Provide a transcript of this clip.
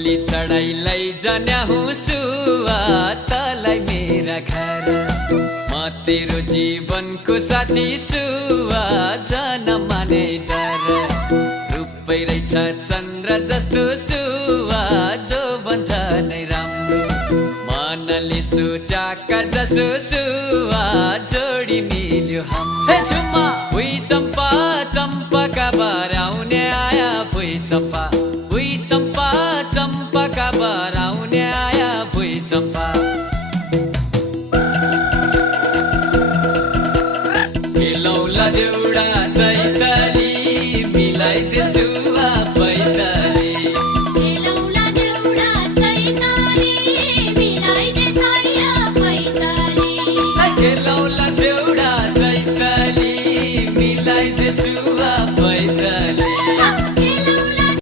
बल्ली चढाइ लैजान्या हुँ सुवा तलाई मेरा घर। म तेरो जीवनको साथी सुवा जान माने डर। रूपै रहेछ चन्द्र जस्तो सुवा जो भन्छ नै राम्रो। मनले सोचाका जसो सुवा जोडी मिल्यो हाम्रो। झुम्मा भुइँ चम्पा चम्पाका भर आउने आया भुइँ चम्पा।